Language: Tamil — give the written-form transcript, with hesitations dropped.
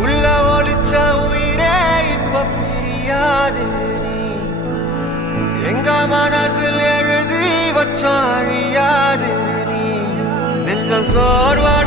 உள்ள ஒளிச்ச உயிரே இப்ப பிரியாதிரு நீ எங்க மனசில் எழுதி வச்ச அழியாதிரு நீ நெஞ்ச சோர்வட